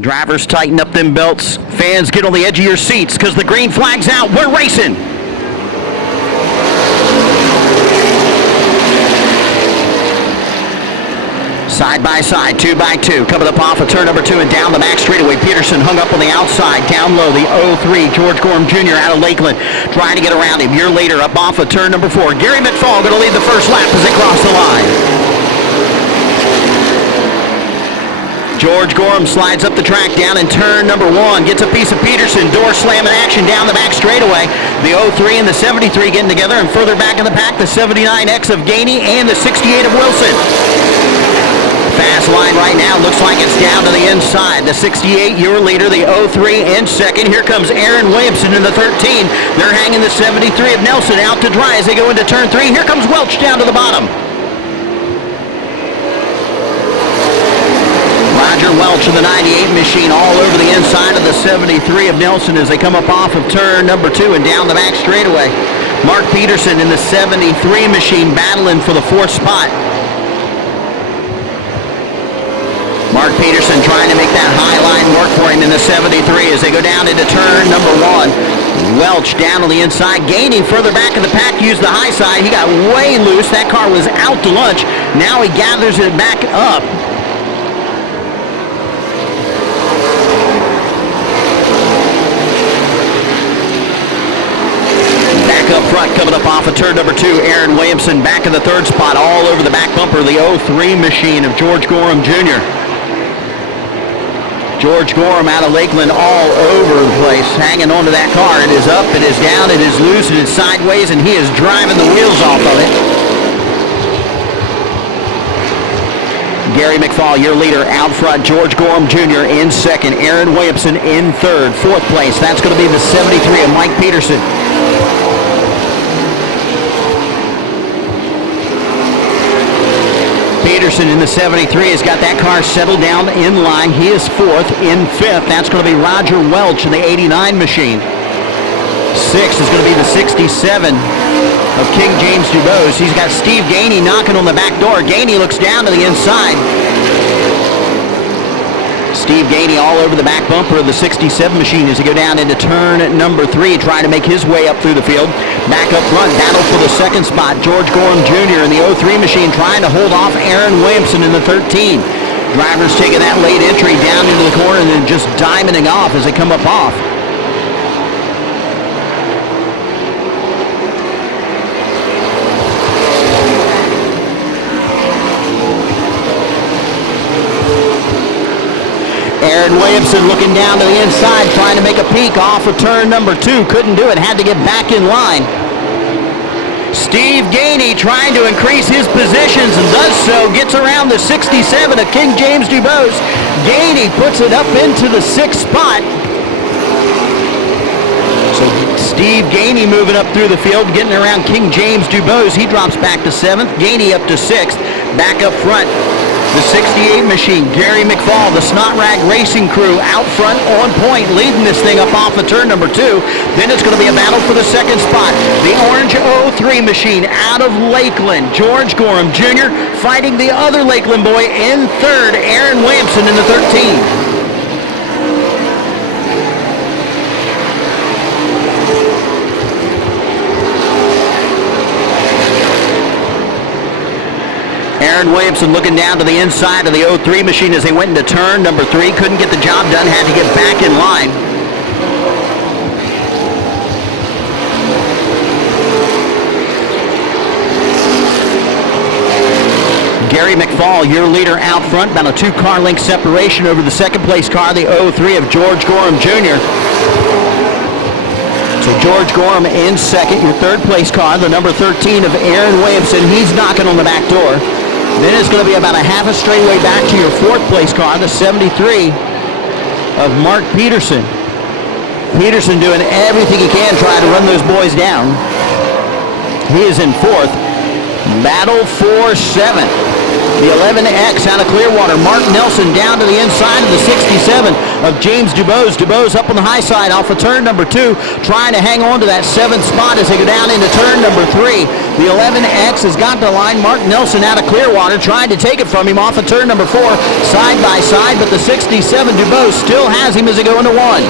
Drivers tighten up them belts. Fans get on the edge of your seats because the green flag's out. We're racing. Side by side, 2x2, coming up off of turn number 2 and down the back straightaway. Peterson hung up on the outside, down low, the 03, George Gorham Jr. out of Lakeland, trying to get around him. Year later, up off of turn number 4. Gary McFall going to lead the first lap as they cross the line. George Gorham slides up the track down in turn number 1, gets a piece of Peterson, door slamming action down the back straightaway. The 03 and the 73 getting together, and further back in the pack, the 79X of Gainey and the 68 of Wilson. Fast line right now, looks like it's down to the inside. The 68, your leader, the 03 in second. Here comes Aaron Williamson in the 13. They're hanging the 73 of Nelson out to dry as they go into turn 3. Here comes Welch down to the bottom. Roger Welch in the 98 machine all over the inside of the 73 of Nelson as they come up off of turn number 2 and down the back straightaway. Mark Peterson in the 73 machine battling for the 4th spot. Mark Peterson trying to make that high line work for him in the 73 as they go down into turn number 1. Welch down on the inside, gaining further back in the pack, used the high side. He got way loose. That car was out to lunch. Now he gathers it back up. Back up front, coming up off of turn number 2, Aaron Williamson back in the 3rd spot, all over the back bumper, the 03 machine of George Gorham Jr. George Gorham out of Lakeland all over the place, hanging onto that car. It is up, it is down, it is loose, it is sideways, and he is driving the wheels off of it. Gary McFall, your leader, out front. George Gorham Jr. in second. Aaron Williamson in third. 4th place, that's going to be the 73 of Mike Peterson. Peterson in the 73 has got that car settled down in line. He is 4th. In 5th, that's going to be Roger Welch in the 89 machine. 6th is going to be the 67 of King James Dubose. He's got Steve Gainey knocking on the back door. Gainey looks down to the inside. Steve Gainey all over the back bumper of the 67 machine as he go down into turn number 3, trying to make his way up through the field. Back up front, battle for the 2nd spot. George Gorham Jr. in the 03 machine trying to hold off Aaron Williamson in the 13. Drivers taking that late entry down into the corner and then just diamonding off as they come up off. Aaron Williamson looking down to the inside, trying to make a peek off of turn number 2. Couldn't do it, had to get back in line. Steve Gainey trying to increase his positions and does so, gets around the 67 of King James Dubose. Gainey puts it up into the 6th spot. So Steve Gainey moving up through the field, getting around King James Dubose. He drops back to 7th. Gainey up to 6th. Back up front, the 68 machine, Gary McFall, the Snot Rag Racing crew out front on point, leading this thing up off of turn number 2. Then it's going to be a battle for the 2nd spot. The orange 03 machine out of Lakeland, George Gorham Jr. fighting the other Lakeland boy in 3rd, Aaron Williamson in the 13. Aaron Williamson looking down to the inside of the 03 machine as they went into turn number 3. Couldn't get the job done, had to get back in line. Gary McFall, your leader out front, about a 2-car length separation over the 2nd place car, the 03 of George Gorham Jr. So George Gorham in 2nd, your 3rd place car, the number 13 of Aaron Williamson. He's knocking on the back door. Then it's going to be about a half a straightaway back to your 4th place car, the 73 of Mark Peterson. Peterson doing everything he can trying to run those boys down. He is in 4th. Battle for 7th. The 11X out of Clearwater. Mark Nelson down to the inside of the 67 of James Dubose. Dubose up on the high side off of turn number 2, trying to hang on to that 7th spot as they go down into turn number 3. The 11X has got the line. Mark Nelson out of Clearwater trying to take it from him off of turn number 4, side by side, but the 67 Dubose still has him as they go into 1.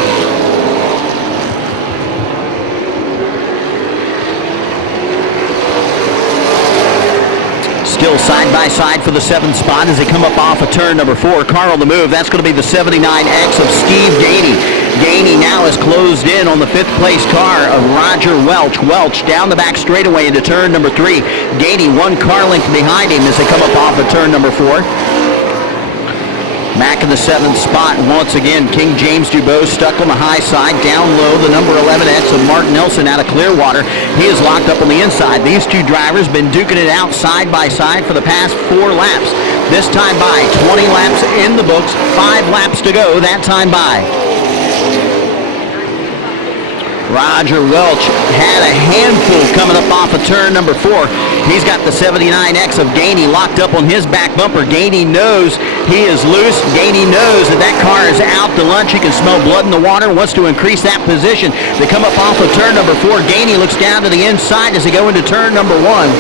Still side by side for the 7th spot as they come up off of turn number 4. Car on the move. That's going to be the 79X of Steve Gainey. Gainey now has closed in on the 5th place car of Roger Welch. Welch down the back straightaway into turn number 3. Gainey 1 car length behind him as they come up off of turn number 4. Back in the 7th spot once again, King James Dubose stuck on the high side. Down low, the number 11X of Mark Nelson out of Clearwater. He is locked up on the inside. These two drivers been duking it out side by side for the past 4 laps. This time by, 20 laps in the books, 5 laps to go that time by. Roger Welch had a handful coming up off of turn number 4. He's got the 79X of Gainey locked up on his back bumper. Gainey knows he is loose. Gainey knows that that car is out to lunch. He can smell blood in the water, wants to increase that position. They come up off of turn number 4. Gainey looks down to the inside as they go into turn number 1.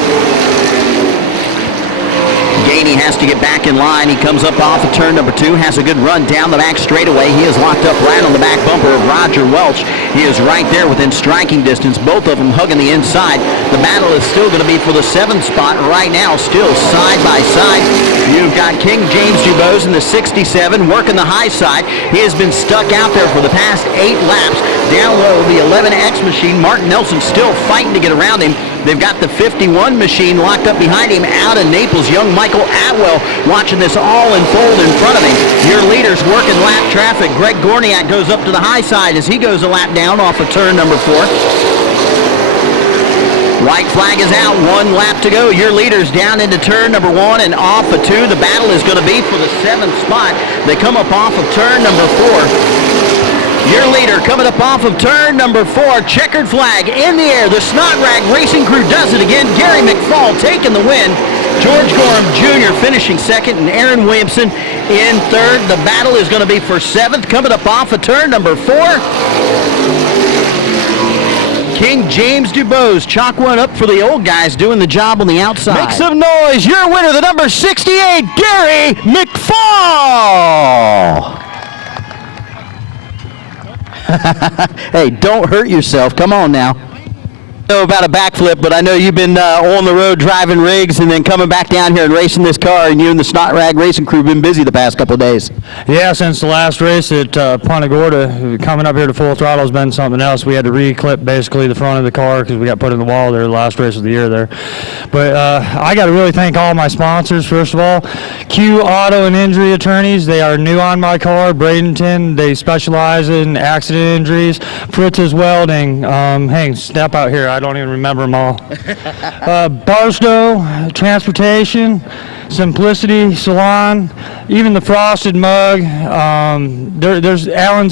Gainey has to get back in line. He comes up off of turn number 2, has a good run down the back straightaway. He is locked up right on the back bumper of Roger Welch. He is right there within striking distance, both of them hugging the inside. The battle is still going to be for the 7th spot right now, still side by side. You've got King James Dubose in the 67 working the high side. He has been stuck out there for the past 8 laps. Down low, the 11X machine, Mark Nelson still fighting to get around him. They've got the 51 machine locked up behind him out of Naples. Young Michael Atwell watching this all unfold in front of him. Your leader's working lap traffic. Greg Gorniak goes up to the high side as he goes a lap down off of turn number 4. White flag is out, 1 lap to go. Your leader's down into turn number 1 and off of 2. The battle is going to be for the 7th spot. They come up off of turn number 4. Your leader coming up off of turn number 4. Checkered flag in the air. The Snot Rag Racing Crew does it again. Gary McFall taking the win. George Gorham Jr. finishing 2nd and Aaron Williamson in 3rd. The battle is going to be for 7th. Coming up off of turn number 4. King James Dubose, chalk one up for the old guys doing the job on the outside. Make some noise. Your winner, the number 68, Gary McFall. Hey, don't hurt yourself. Come on now. I know about a backflip, but I know you've been on the road driving rigs and then coming back down here and racing this car, and you and the Snot Rag Racing Crew have been busy the past couple of days. Yeah, since the last race at Punta Gorda, coming up here to Full Throttle has been something else. We had to re-clip basically the front of the car because we got put in the wall there the last race of the year there. But I got to really thank all my sponsors, first of all. Q Auto and Injury Attorneys, they are new on my car. Bradenton, they specialize in accident injuries. Fritz's Welding, hey, step out here. I don't even remember them all. Barstow Transportation, Simplicity Salon, even the Frosted Mug. There's Alan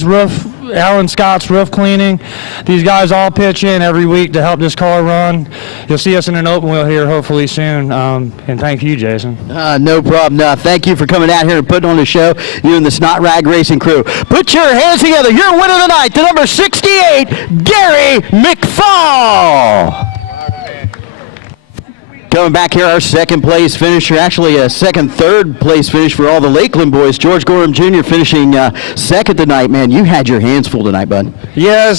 Scott's Roof Cleaning. These guys all pitch in every week to help this car run. You'll see us in an open wheel here hopefully soon. And thank you, Jason. No problem. No, thank you for coming out here and putting on the show. You and the Snot Rag Racing Crew. Put your hands together. Your winner tonight, the number 68, Gary McFall. Coming back here, our 2nd place finisher, actually a 2nd, 3rd place finish for all the Lakeland boys. George Gorham Jr. finishing 2nd tonight. Man, you had your hands full tonight, bud. Yeah,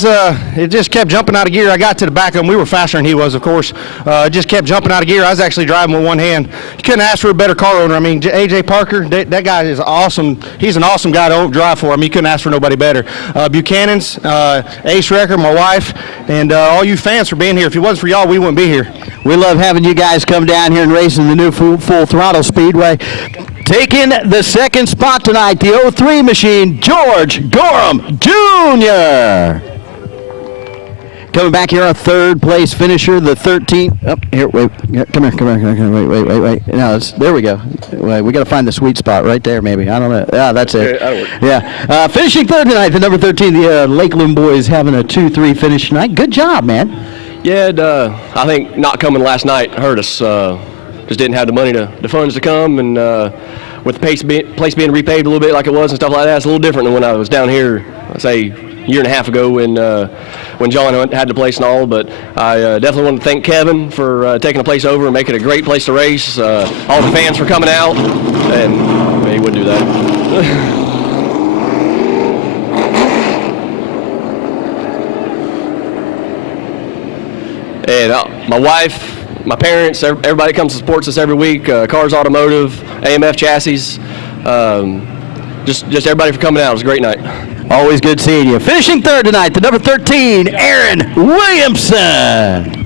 it just kept jumping out of gear. I got to the back of him. We were faster than he was, of course. It just kept jumping out of gear. I was actually driving with one hand. You couldn't ask for a better car owner. I mean, A.J. Parker, that guy is awesome. He's an awesome guy to drive for. I mean, you couldn't ask for nobody better. Buchanan's, Ace Wrecker, my wife, and all you fans for being here. If it wasn't for y'all, we wouldn't be here. We love having you guys come down here and race in the new Full Throttle Speedway. Taking the 2nd spot tonight, the 03 machine, George Gorham Jr. Coming back here, our 3rd place finisher, the 13th. Oh, here, wait, come here, wait. No, there we go. We got to find the sweet spot right there, maybe. I don't know. Yeah, that's it. Yeah. Finishing 3rd tonight, the number 13, the Lakeland boys having a 2-3 finish tonight. Good job, man. Yeah, I think not coming last night hurt us. just didn't have the money the funds to come, and with the place being repaved a little bit like it was and stuff like that, it's a little different than when I was down here, say, a year and a half ago when John had the place and all. But I definitely want to thank Kevin for taking the place over and making it a great place to race. All the fans for coming out, and he wouldn't do that. And my wife, my parents, everybody comes to support us every week. Cars Automotive, AMF Chassis, just everybody for coming out. It was a great night. Always good seeing you. Finishing third tonight, the number 13, Aaron Williamson.